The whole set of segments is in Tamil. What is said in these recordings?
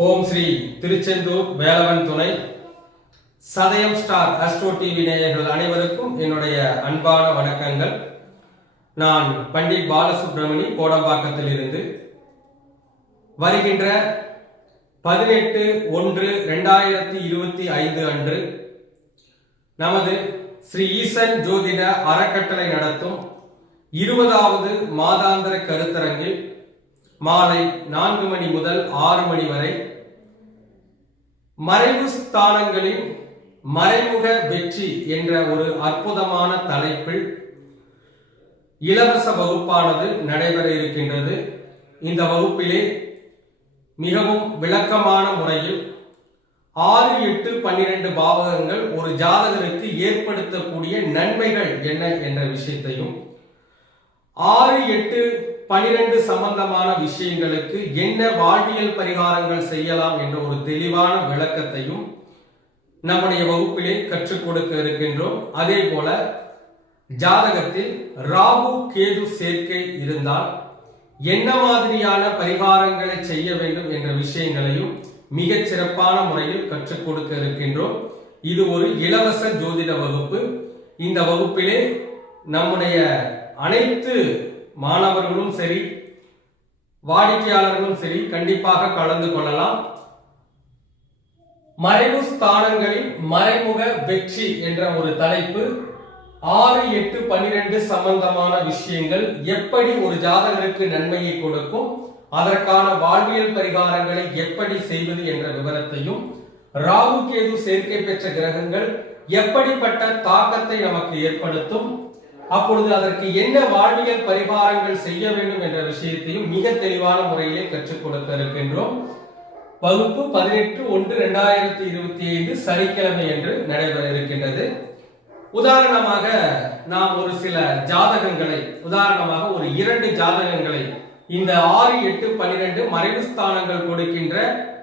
ஓம் ஸ்ரீ திருச்செந்தூர் வேலவன் துணை. சதயம் ஸ்டார் அஸ்ட்ரோ டிவி நேயர்கள் அனைவருக்கும் என்னுடைய அன்பான வணக்கங்கள். நான் பண்டிட் பாலசுப்ரமணி கோடம்பாக்கத்தில் இருந்து. வருகின்ற பதினெட்டு ஒன்று ரெண்டாயிரத்தி இருபத்தி ஐந்து அன்று நமது ஸ்ரீ ஈசன் ஜோதிட அறக்கட்டளை நடத்தும் இருபதாவது மாதாந்திர கருத்தரங்கில் மாலை நான்கு மணி முதல் ஆறு மணி வரை. மறைவு ஸ்தானங்களின் மறைமுக வெற்றி என்ற ஒரு அற்புதமான தலைப்பில் இலவச வகுப்பானது நடைபெற இருக்கின்றது. இந்த வகுப்பிலே மிகவும் விளக்கமான முறையில் ஆறு எட்டு பன்னிரண்டு பாவகங்கள் ஒரு ஜாதகருக்கு ஏற்படுத்தக்கூடிய நன்மைகள் என்ன என்ற விஷயத்தையும் ஆறு எட்டு பனிரெண்டு சம்பந்தமான விஷயங்களுக்கு என்ன வாழ்வியல் பரிகாரங்கள் செய்யலாம் என்ற ஒரு தெளிவான விளக்கத்தையும் நம்முடைய வகுப்பிலே கற்றுக் கொடுக்க இருக்கின்றோம். அதே போல ஜாதகத்தில் ராகு கேது சேர்க்கை இருந்தால் என்ன மாதிரியான பரிகாரங்களை செய்ய வேண்டும் என்ற விஷயங்களையும் மிகச் சிறப்பான முறையில் கற்றுக் கொடுக்க இருக்கின்றோம். இது ஒரு இலவச ஜோதிட வகுப்பு. இந்த வகுப்பிலே நம்முடைய அனைத்து மாணவர்களும் சரி வாடிக்கையாளர்களும் சரி கண்டிப்பாக கலந்து கொள்ளலாம். மறைவு ஸ்தானங்களின் மறைமுக வெற்றி என்ற ஒரு தலைப்பு ஆறு எட்டு பனிரெண்டு சம்பந்தமான விஷயங்கள் எப்படி ஒரு ஜாதகருக்கு நன்மையை கொடுக்கும் அதற்கான வாழ்வியல் பரிகாரங்களை எப்படி செய்வது என்ற விவரத்தையும் ராகு கேது சேர்க்கை பெற்ற கிரகங்கள் எப்படிப்பட்ட தாக்கத்தை நமக்கு ஏற்படுத்தும் அப்பொழுது அதற்கு என்ன வாழ்வியல் பரிகாரங்கள் செய்ய வேண்டும் என்ற விஷயத்தையும் மிக தெளிவான முறையிலே கற்றுக் கொடுக்க இருக்கின்றோம் வகுப்பு பதினெட்டு ஒன்று இரண்டாயிரத்தி இருபத்தி ஐந்து சனிக்கிழமை என்று நடைபெற இருக்கின்றது உதாரணமாக நாம் ஒரு சில ஜாதகங்களை உதாரணமாக ஒரு இரண்டு ஜாதகங்களை இந்த ஆறு எட்டு பன்னிரண்டு மறைவு ஸ்தானங்கள் கொடுக்கின்ற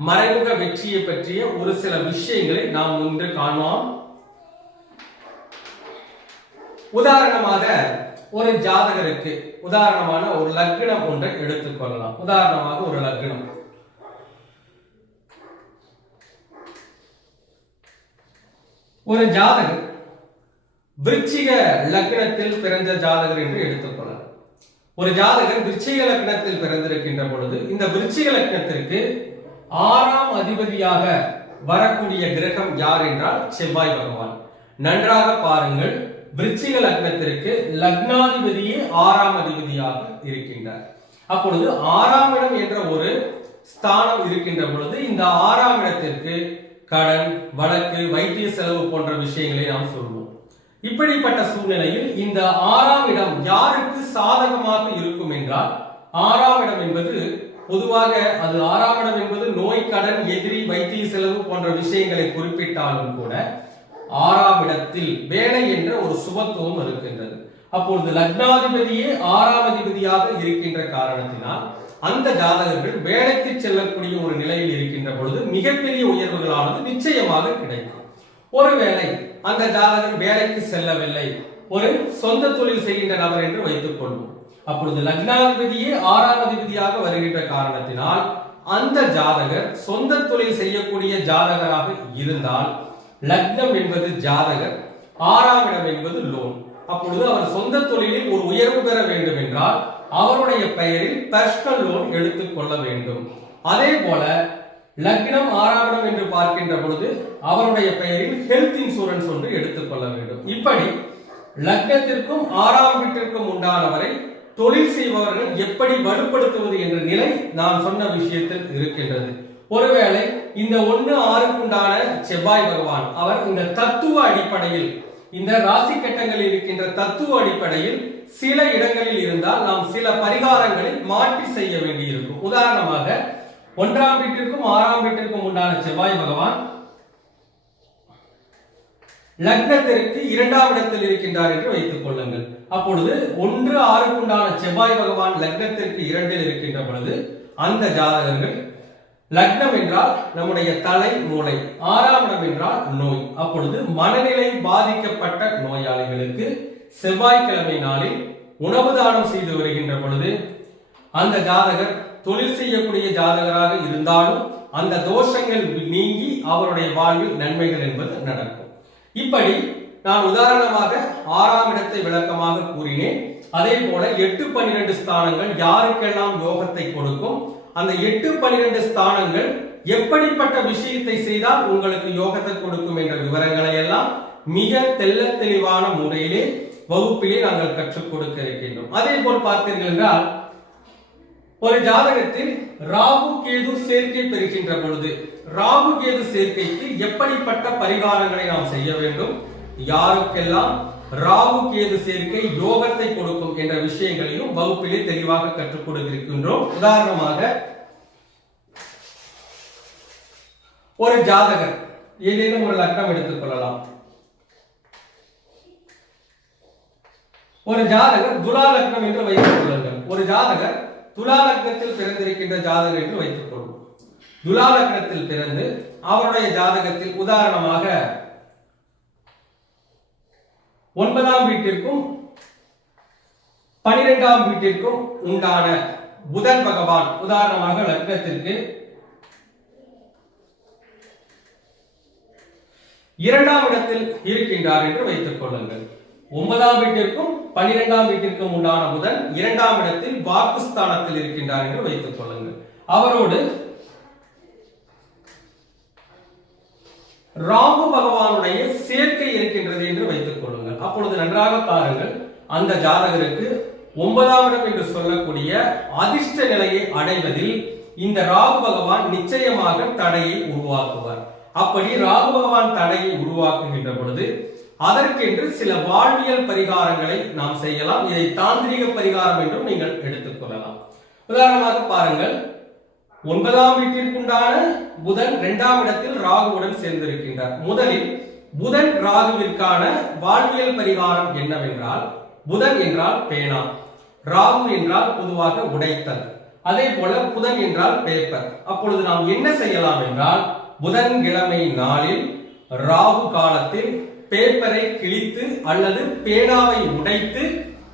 மறைமுக வெற்றியை பற்றிய ஒரு சில விஷயங்களை நாம் இன்று காணலாம் உதாரணமாக ஒரு ஜாதகருக்கு உதாரணமான ஒரு லக்னம் ஒன்றை எடுத்துக்கொள்ளலாம் உதாரணமாக ஒரு லக்னம். ஒரு ஜாதகர் விருச்சிக லக்னத்தில் பிறந்த ஜாதகர் என்று எடுத்துக்கொள்ளலாம் ஒரு ஜாதகர் விருச்சிக லக்னத்தில் பிறந்திருக்கின்ற பொழுது இந்த விருச்சிக லக்னத்திற்கு ஆறாம் அதிபதியாக வரக்கூடிய கிரகம் யார் என்றால் செவ்வாய் பகவான். நன்றாக பாருங்கள் விருச்சிக லக்னத்திற்கு லக்னாதிபதியே ஆறாம் அதிபதியாக இருக்கின்றார். அப்பொழுது ஆறாம் இடம் என்ற ஒரு ஸ்தானம் இருக்கின்ற பொழுது இந்த ஆறாம் இடத்திற்கு கடன் வழக்கு வைத்திய செலவு போன்ற விஷயங்களை நாம் சொல்வோம். இப்படிப்பட்ட சூழ்நிலையில் இந்த ஆறாம் இடம் யாருக்கு சாதகமாக இருக்கும் என்றால் ஆறாம் இடம் என்பது பொதுவாக அது ஆறாம் இடம் என்பது நோய் கடன் எதிரி வைத்திய செலவு போன்ற விஷயங்களை குறிப்பிட்டாலும் கூட ஆறாம் இடத்தில் வேலை என்ற ஒரு சுபத்துவம் இருக்கின்றது. அப்பொழுது லக்னாதிபதியே ஆறாம் அதிபதியாக இருக்கின்ற காரணத்தினால் அந்த ஜாதகர்கள் வேலைக்கு செல்லக்கூடிய ஒரு நிலையில் இருக்கின்ற பொழுது மிகப்பெரிய உயர்வுகளானது நிச்சயமாக கிடைக்கும். ஒருவேளை அந்த ஜாதகர் வேலைக்கு செல்லவில்லை. ஒரு சொந்த தொழில் செய்கின்ற நபர் என்று வைத்துக் கொள்வோம். அப்பொழுது லக்னாதிபதியே ஆறாம் அதிபதியாக வருகின்ற காரணத்தினால் அந்த ஜாதகர் சொந்த தொழில் செய்யக்கூடிய ஜாதகராக இருந்தால் லக்னம் என்பது ஜாதகர் ஆறாம் இடம் என்பது லோன். அப்பொழுது அவர் சொந்த தொழிலில் ஒரு உயர்வு பெற வேண்டும் என்றால் அவருடைய பெயரில் பர்சனல் லோன் எடுத்துக் கொள்ள வேண்டும். அதே போல லக்னம் ஆறாம் இடம் என்று பார்க்கின்ற பொழுது அவருடைய பெயரில் ஹெல்த் இன்சூரன்ஸ் ஒன்று எடுத்துக்கொள்ள வேண்டும். இப்படி லக்னத்திற்கும் ஆறாம் வீட்டிற்கும் உண்டானவரை தொழில் செய்பவர்கள் எப்படி வலுப்படுத்துவது என்ற நிலை நான் சொன்ன விஷயத்தில் இருக்கின்றது. ஒருவேளை இந்த ஒன்று ஆறுக்குண்டான செவ்வாய் பகவான் அவர் இந்த தத்துவ அடிப்படையில் இந்த ராசி கட்டங்களில் இருக்கின்ற தத்துவ அடிப்படையில் சில இடங்களில் இருந்தால் நாம் சில பரிகாரங்களை மாற்றி செய்ய வேண்டியிருக்கும். உதாரணமாக ஒன்றாம் வீட்டிற்கும் ஆறாம் வீட்டிற்கும் உண்டான செவ்வாய் பகவான் லக்னத்திற்கு இரண்டாம் இடத்தில் இருக்கின்றார் என்று வைத்துக் கொள்ளுங்கள். அப்பொழுது ஒன்று ஆறுக்குண்டான செவ்வாய் பகவான் லக்னத்திற்கு இரண்டில் இருக்கின்ற பொழுது அந்த ஜாதகங்கள் லக்னம் என்றால் நம்முடைய தலை மூளை ஆறாம் இடம் என்றால் நோய். அப்பொழுது மனநிலை பாதிக்கப்பட்ட நோயாளிகளுக்கு செவ்வாய்க்கிழமை நாளில் உணவு தானம் செய்து வருகின்ற பொழுது அந்த ஜாதகர் தொழில் செய்யக்கூடிய ஜாதகராக இருந்தாலும் அந்த தோஷங்கள் நீங்கி அவருடைய வாழ்வில் நன்மைகள் என்பது நடக்கும். இப்படி நான் உதாரணமாக ஆறாம் இடத்தை விளக்கமாக கூறினேன். அதே போல எட்டு பன்னிரண்டு ஸ்தானங்கள் யாருக்கெல்லாம் யோகத்தை கொடுக்கும் அந்த எட்டு பனிரெண்டு ஸ்தானங்கள் எப்படிப்பட்ட விஷயத்தை செய்தால் உங்களுக்கு யோகத்தை கொடுக்கும் என்ற விவரங்களை எல்லாம் மிக தெள்ள தெளிவான முறையிலே வகுப்பிலே நாங்கள் கற்றுக் கொடுக்க இருக்கின்றோம். அதே போல் பார்த்தீர்கள் என்றால் ஒரு ஜாதகத்தில் ராகு கேது சேர்க்கை பெறுகின்ற பொழுது ராகு கேது சேர்க்கைக்கு எப்படிப்பட்ட பரிகாரங்களை நாம் செய்ய வேண்டும்? யாருக்கெல்லாம் ராகு கேது சேர்க்கை யோகத்தை கொடுக்கும் என்ற விஷயங்களையும் வகுப்பிலே தெளிவாக கற்றுக் கொடுத்திருக்கின்றோம். உதாரணமாக ஒரு ஜாதகர் ஏதேனும் ஒரு லக்னம் எடுத்துக் கொள்ளலாம். ஒரு ஜாதகர் துலா லக்னம் என்று வைத்துக் கொள்ளுங்கள். ஒரு ஜாதகர் துலா லக்னத்தில் பிறந்திருக்கின்ற ஜாதகர் என்று வைத்துக் கொள்வோம். துலா லக்னத்தில் பிறந்து அவருடைய ஜாதகத்தில் உதாரணமாக ஒன்பதாம் வீட்டிற்கும் பனிரெண்டாம் வீட்டிற்கும் உண்டான புதன் பகவான் உதாரணமாக லக்னத்திற்கு இரண்டாம் இடத்தில் இருக்கின்றார் என்று வைத்துக் கொள்ளுங்கள். ஒன்பதாம் வீட்டிற்கும் பன்னிரெண்டாம் வீட்டிற்கும் உண்டான புதன் இரண்டாம் இடத்தில் வாக்குஸ்தானத்தில் இருக்கின்றார் என்று வைத்துக் கொள்ளுங்கள். அவரோடு ராகு பகவானுடைய சேர்க்கை இருக்கின்றது என்று வைத்துக் கொள்ளுங்கள். அப்பொழுது நன்றாக பாருங்கள். அந்த ஜாதகருக்கு ஒன்பதாம் இடம் என்று சொல்லக்கூடிய அதிர்ஷ்ட நிலையை அடைவதில் இந்த ராகு பகவான் நிச்சயமாக தடையை உருவாக்குவார். அப்படி ராகு பகவான் தடையை உருவாக்குகின்ற பொழுது அதற்கென்று சில வாழ்வியல் பரிகாரங்களை நாம் செய்யலாம். இதை தாந்திரிக பரிகாரம் என்றும் நீங்கள் எடுத்துக்கொள்ளலாம் உதாரணமாக பாருங்கள். ஒன்பதாம் வீட்டிற்குண்டான புதன் இரண்டாம் இடத்தில் ராகுவுடன் சேர்ந்திருக்கின்றார். முதலில் புதன் ராகுவிற்கான வாழ்வியல் பரிகாரம் என்னவென்றால் புதன் என்றால் பேனா ராகு என்றால் பொதுவாக உடைத்தல் அதே போல புதன் என்றால் பேப்பர் அப்பொழுது நாம் என்ன செய்யலாம் என்றால் புதன்கிழமை நாளில் ராகு காலத்தில் பேப்பரை கிழித்து அல்லது பேனாவை உடைத்து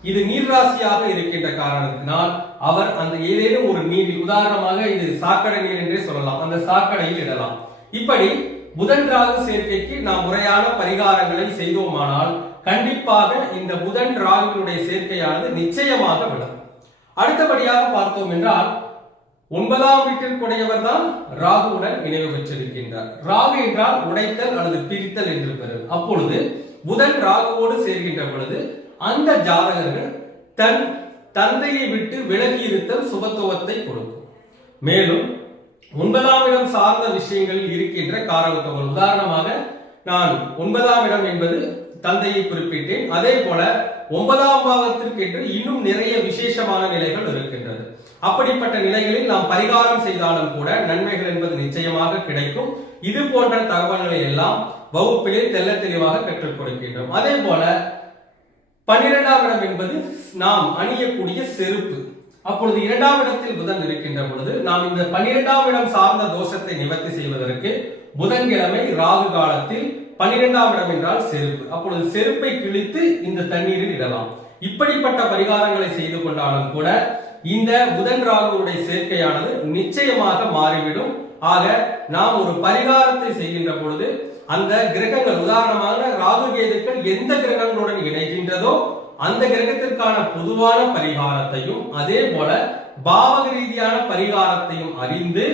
இது நீர்ராசியாக இருக்கின்ற காரணத்தினால் அவர் அந்த ஏதேனும் ஒரு நீரில் உதாரணமாக இது சாக்கடை நீர் என்றே சொல்லலாம் அந்த சாக்கடையில் இடலாம். இப்படி புதன் ராகு சேர்க்கைக்கு நாம் முறையான பரிகாரங்களை செய்தோமானால் கண்டிப்பாக இந்த புதன் ராகுவினுடைய சேர்க்கையானது நிச்சயமாக விடும் அடுத்தபடியாக பார்த்தோம் என்றால் ஒன்பதாம் வீட்டிற்குடையவர் தான் ராகுவுடன் இணைவு பெற்றிருக்கின்றார் ராகு என்றால் உடைத்தல் அல்லது பிரித்தல் என்று பெறும் அப்பொழுது புதன் ராகுவோடு சேர்கின்ற பொழுது அந்த ஜாதகர்கள் தன் தந்தையை விட்டு விலகி இருத்தல் சுபத்துவத்தை கொடுக்கும். மேலும் ஒன்பதாம் இடம் சார்ந்த விஷயங்கள் இருக்கின்ற காரகத்துவங்கள் உதாரணமாக நான் ஒன்பதாம் இடம் என்பது தந்தையை குறிப்பிட்டேன். அதே போல ஒன்பதாம் பாவத்திற்கு என்று இன்னும் நிறைய விசேஷமான நிலைகள் இருக்கின்றது. அப்படிப்பட்ட நிலைகளில் நாம் பரிகாரம் செய்தாலும் கூட நன்மைகள் என்பது நிச்சயமாக கிடைக்கும். இது போன்ற தகவல்களை எல்லாம் வகுப்பிலே தெல்ல தெளிவாக கற்றுக் கொடுக்கின்றோம். அதே போல பன்னிரெண்டாம் இடம் என்பது நாம் அணியக்கூடிய செருப்பு. அப்பொழுது இரண்டாம் இடத்தில் புதன் இருக்கின்ற பொழுது நாம் இந்த பன்னிரெண்டாம் இடம் சார்ந்த தோஷத்தை நிவர்த்தி செய்வதற்கு புதன்கிழமை ராகு காலத்தில் பன்னிரெண்டாம் இடம் என்றால் செருப்பு. அப்பொழுது செருப்பை கிழித்து இந்த தண்ணீரில் இடலாம். இப்படிப்பட்ட பரிகாரங்களை செய்து கொண்டாலும் கூட இந்த புதன் ராகுவுடைய சேர்க்கையானது நிச்சயமாக மாறிவிடும். ஆக நாம் ஒரு பரிகாரத்தை செய்கின்ற பொழுது அந்த கிரகங்கள் உதாரணமாக ராகு கேதுக்கள் எந்த கிரகங்கள் இணைகின்றதோ அந்த கிரகத்திற்கான பொதுவான பரிகாரத்தையும் அதே போல பாவக ரீதியான பரிகாரத்தையும் அறிந்து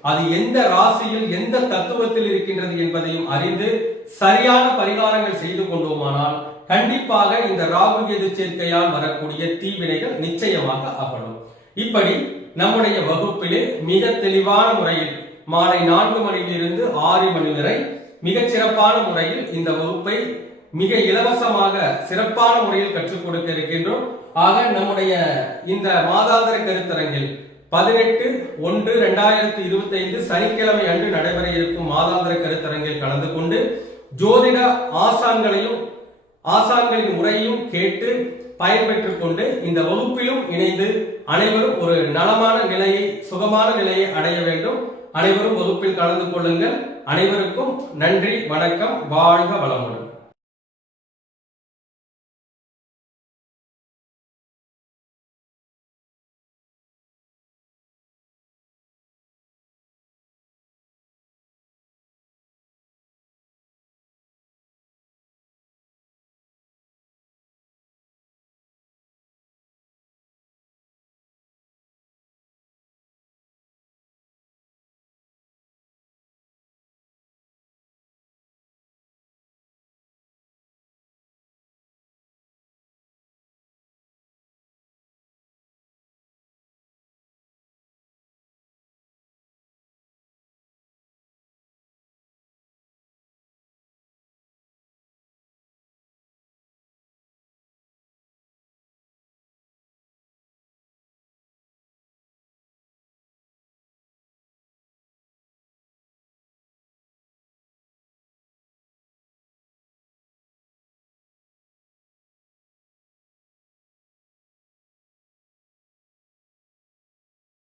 அது எந்த ராசியில் எந்த தத்துவத்தில் இருக்கின்றது என்பதையும் அறிந்து சரியான பரிகாரங்கள் செய்து கொண்டோமானால் கண்டிப்பாக இந்த ராகு கேது சேர்க்கையால் வரக்கூடிய தீவினைகள் நிச்சயமாக அகலும். இப்படி நம்முடைய வகுப்பிலே மிக தெளிவான முறையில் மாலை நான்கு மணியிலிருந்து ஆறு மணி வரை மிகச் சிறப்பான முறையில் இந்த வகுப்பை மிக இலவசமாக சிறப்பான முறையில் கற்றுக் கொடுக்க இருக்கின்றோம். ஆக நம்முடைய இந்த மாதாந்திர கருத்தரங்கில் பதினெட்டு ஒன்று இரண்டாயிரத்தி இருபத்தி ஐந்து சனிக்கிழமை அன்று நடைபெற இருக்கும் மாதாந்திர கருத்தரங்கில் கலந்து கொண்டு ஜோதிட ஆசான்களையும் ஆசான்களின் முறையும் கேட்டு பயன்பெற்றுக் கொண்டு இந்த வகுப்பிலும் இணைந்து அனைவரும் ஒரு நலமான நிலையை சுகமான நிலையை அடைய வேண்டும். அனைவரும் வகுப்பில் கலந்து கொள்ளுங்கள். அனைவருக்கும் நன்றி வணக்கம் வாழ்க வளமுடன்.